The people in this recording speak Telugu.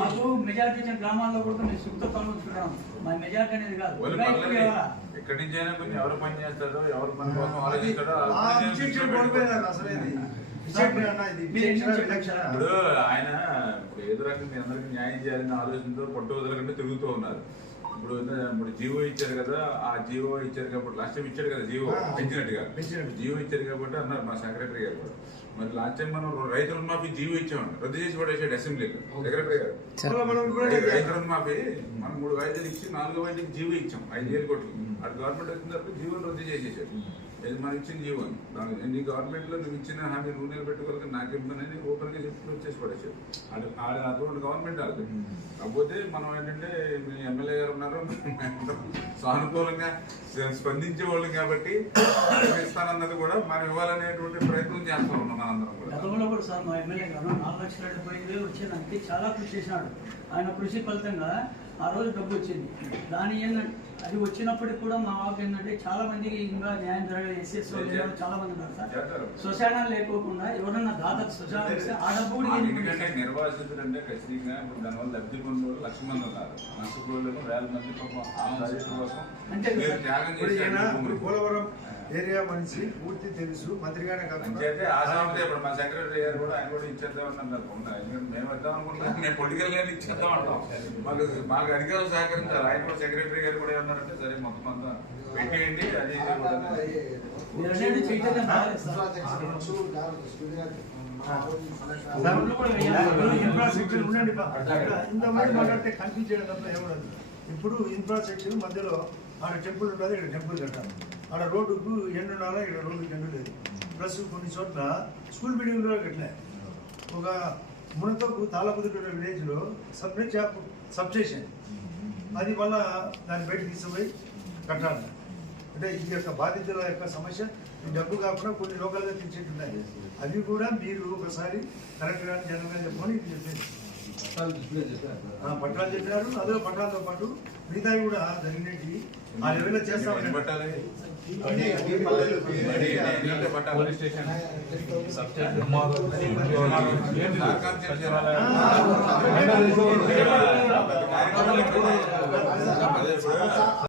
మాకు మెజారిటీ గ్రామాల్లో కూడా మా మెజారిటీ అనేది కాదు? ఎక్కడి నుంచి అయినా కొంచెం ఎవరు పని చేస్తారో ఎవరు పని కోసం ఆలోచిస్తాడో. ఇప్పుడు ఆయన ఏదో రకంగా మీ అందరికి న్యాయం చేయాలని ఆలోచనతో పట్టు వదలకుండా తిరుగుతూ ఉన్నారు. ఇప్పుడు ఇప్పుడు జీవో ఇచ్చారు కదా ఆ జీవో ఇచ్చారు కాబట్టి లాస్ట్ టైం ఇచ్చాడు కదా జీవో పెంచినట్టుగా పెంచినట్టు. జీవో ఇచ్చారు కాబట్టి అన్నారు మా సెక్రటరీ గారు కూడా. మరి లాస్ట్ టైం మనం రైతు రుణమాఫీ జీవో ఇచ్చామండి. రద్దు చేసి పడేసాడు అసెంబ్లీలో సెక్రటరీ గారు. రైతు రుణమాఫీ మనం మూడు వాయిదాలు ఇచ్చి నాలుగో వాయిదాకి జీవో ఇచ్చాం ఐదు వేలు కోట్లు అటు గవర్నమెంట్ వచ్చిన తర్వాత జీవోని రద్దు చేసేసాడు ఇది మనం ఇచ్చిన జీవో. దాని నీ గవర్నమెంట్లో నువ్వు ఇచ్చిన హామీ నువ్వు నిలబెట్టుకోవాలి నాకు ఇవ్వనని ఓపెన్గా చెప్పి వచ్చేసి పడేసాడు అది ఆడ అటువంటి గవర్నమెంట్ అది కాకపోతే మనం ఏంటంటే మీ ఎమ్మెల్యే గారు ఉన్నారు. సానుకూలంగా స్పందించే వాళ్ళు కాబట్టి ఇస్తానన్నది కూడా మనం ఇవ్వాలనేటువంటి ప్రయత్నం చేస్తా ఉన్నాం మనందరం కూడా. గతంలో కూడా సార్ మా ఎమ్మెల్యే గారు నాలుగు లక్షల డెబ్బై ఐదు వేలు వచ్చేదానికి చాలా కృషి చేసినాడు. ఆయన కృషి ఫలితంగా ఆ రోజు డబ్బు వచ్చింది. దాని ఏంటంటే అది వచ్చినప్పటికి కూడా మా వాకు ఏంటంటే చాలా మందికి ఇంకా న్యాయం జరగలేదు. ఎస్ఎస్ చాలా మంది ఉన్నారు సార్. శ్మశానాలు లేకోకుండా ఎవరన్నా దాతకు శ్మశానం ఇస్తే ఆ డబ్బు ఎందుకంటే నిర్వాసితులు అంటే ఖచ్చితంగా ఇప్పుడు దానివల్ల లబ్ధి పొందే లక్ష మంది ఉన్నారు. వేల మంది కోసం. త్యాగం ఇప్పుడు పోలవరం ఏరియా మనిషి పూర్తి తెలుసు మంత్రిగానే కాకుండా. అంచేతే ఆ సమయంలో ఇప్పుడు మా సెక్రటరీ గారు కూడా ఆయన కూడా ఇచ్చేద్దాం. ఎందుకంటే మేము వద్దాం అనుకుంటున్నాం. నేను పొలిటికల్ గానే ఇచ్చేద్దాం అంటాం. మాకు మాకు అధికారులు సహకరించారు. ఆయన కూడా సెక్రటరీ గారు కూడా ఏమన్నారంటే సరే మొత్తం అంతా పెట్టేయండి. అది ఇన్ఫ్రాస్ట్రక్చర్ ఉండండి బా. ఇంతమంది మాట్లాడితే కన్ఫ్యూజ్ చేయడం తప్ప ఏముండదు ఇప్పుడు ఇన్ఫ్రాస్ట్రక్చర్ మధ్యలో ఆడ టెంపుల్ ఉంటుంది ఇక్కడ టెంపుల్ కట్టాలి. ఆడ రోడ్డుకు ఎండు ఉండాలా ఇక్కడ రోడ్డుకి ఎండు లేదు. ప్లస్ కొన్ని చోట్ల స్కూల్ బిల్డింగ్ కూడా కట్టలే. ఒక మునతకు తాళపుదుట విలేజ్లో సబ్ సబ్ స్టేషన్ అది వల్ల దాన్ని బయట తీసుకుపోయి కట్టాలి. అంటే ఈ యొక్క బాధితుల యొక్క సమస్య ఈ డబ్బు కాకుండా కొన్ని లోకల్గా తెచ్చేటి ఉన్నాయి అవి కూడా మీరు ఒకసారి కరెక్ట్గా జనంగా చెప్పమని ఆ, పట్టాలు చెప్పారు అందులో పట్టాలతో పాటు మిగతావి కూడా జరిగినవి ఆ లెవెల్లో చేస్తామని పట్టాలి?